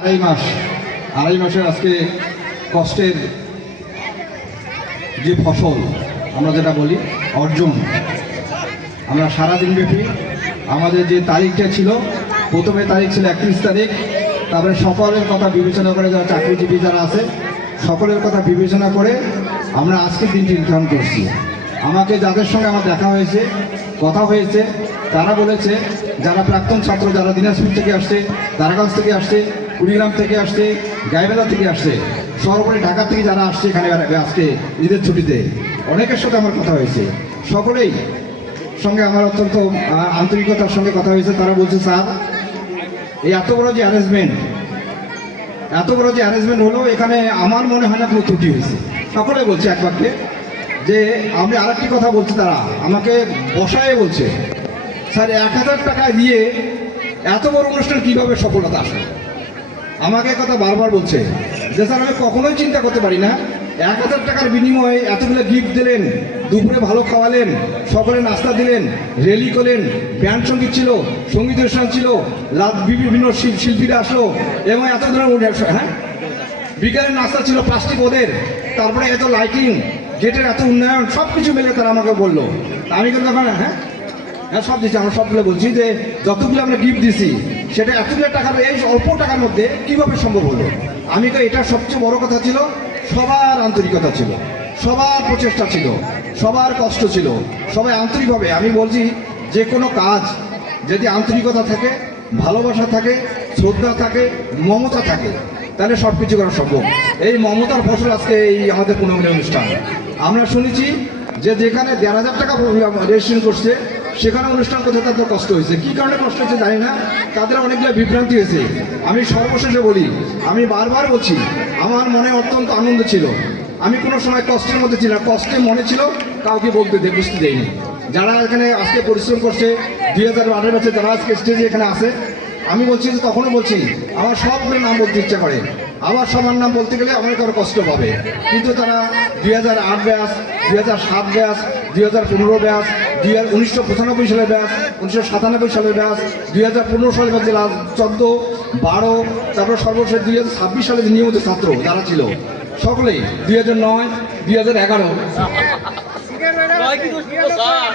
আড়াই মাসের আজকে কষ্টের যে ফসল আমরা যেটা বলি অর্জন, আমরা সারাদিন ব্যাপী আমাদের যে তারিখটা ছিল, প্রথমে তারিখ ছিল 31 তারিখ, তারপরে সকলের কথা বিবেচনা করে যারা চাকরিজীবী যারা আছে সকলের কথা বিবেচনা করে আমরা আজকের দিনটি নির্ধারণ করছি। আমাকে যাদের সঙ্গে আমার দেখা হয়েছে, কথা হয়েছে, তারা বলেছে যারা প্রাক্তন ছাত্র, যারা দিনাজপুর থেকে আসছে, তারাগঞ্জ থেকে আসছে, কুড়িগ্রাম থেকে আসছে, গাইবান্ধা থেকে আসছে, সর্বোপরি ঢাকা থেকে যারা আসছে এখানে আজকে ঈদের ছুটিতে, অনেকের সাথে আমার কথা হয়েছে। সকলেই সঙ্গে আমার অত্যন্ত আন্তরিকতার সঙ্গে কথা হয়েছে। তারা বলছে স্যার, এই এত বড় যে অ্যারেঞ্জমেন্ট হলো, এখানে আমার মনে হয় না কোনো ত্রুটি হয়েছে। সকলে বলছে এক বাক্যে যে আমি আরেকটি কথা বলছি, তারা আমাকে বসায় বলছে স্যার 1000 টাকা দিয়ে এত বড় অনুষ্ঠান কীভাবে সফলতা আসে। আমাকে কথা বারবার বলছে যে স্যার আমি কখনোই চিন্তা করতে পারি না 1000 টাকার বিনিময়ে এতগুলো গিফট দিলেন, দুপুরে ভালো খাওয়ালেন, সকলে নাস্তা দিলেন, র্যালি করলেন, ব্যান্ড সঙ্গীত ছিল, সঙ্গীত অনুষ্ঠান ছিল, রাত বিভিন্ন শিল্পীরা আসলো এবং এত ধরনের বিকালের নাস্তা ছিল প্লাস্টিক ওদের, তারপরে এত লাইটিং, গেটের এত উন্নয়ন, সব কিছু মিলে তারা আমাকে বললো। আমি কিন্তু তখন হ্যাঁ সব দিচ্ছি, আমরা সবগুলো বলছি যে যতগুলো আমরা গিফট দিছি সেটা এতগুলো টাকার এই অল্প টাকার মধ্যে কীভাবে সম্ভব হলো। আমি তো এটা সবচেয়ে বড় কথা ছিল, সবার আন্তরিকতা ছিল, সবার প্রচেষ্টা ছিল, সবার কষ্ট ছিল, সবাই আন্তরিকভাবে। আমি বলছি যে কোনো কাজ যদি আন্তরিকতা থাকে, ভালোবাসা থাকে, শ্রদ্ধা থাকে, মমতা থাকে, তাহলে সব কিছু করা সম্ভব। এই মমতার ফসল আজকে এই আমাদের পুনর্মিলনী অনুষ্ঠান। আমরা শুনেছি যে যেখানে 1500 টাকা রেজিস্ট্রেশন করছে সেখানে অনুষ্ঠান করতে তাদের কষ্ট হয়েছে। কী কারণে কষ্ট হয়েছে জানি না, তাদের অনেকগুলো বিভ্রান্তি হয়েছে। আমি সর্বশেষে বলি, আমি বারবার বলছি আমার মনে অত্যন্ত আনন্দ ছিল, আমি কোনো সময় কষ্টের মধ্যে ছিলাম, কষ্টে মনে ছিল কাউকে বুঝতে দেয়নি। যারা এখানে আজকে পরিশ্রম করছে 2018 ব্যাচে যারা আজকে স্টেজে এখানে আসে, আমি বলছি যে তখনও বলছি আমার সবগুলো নাম বলতে ইচ্ছা করে, আবার সবার নাম বলতে গেলে অনেক আরও কষ্ট পাবে। কিন্তু তারা 2008 ব্যাচ, 2007 ব্যাচ, 2015 ব্যাচ, 1995 সালের ব্যাচ, 1997 সালের ব্যাচ, 2015 সালের ব্যাচ, 14, 12, তারপর সর্বশেষ 2026 সালে নিয়মিত ছাত্র যারা ছিল সকলেই 2009, 2011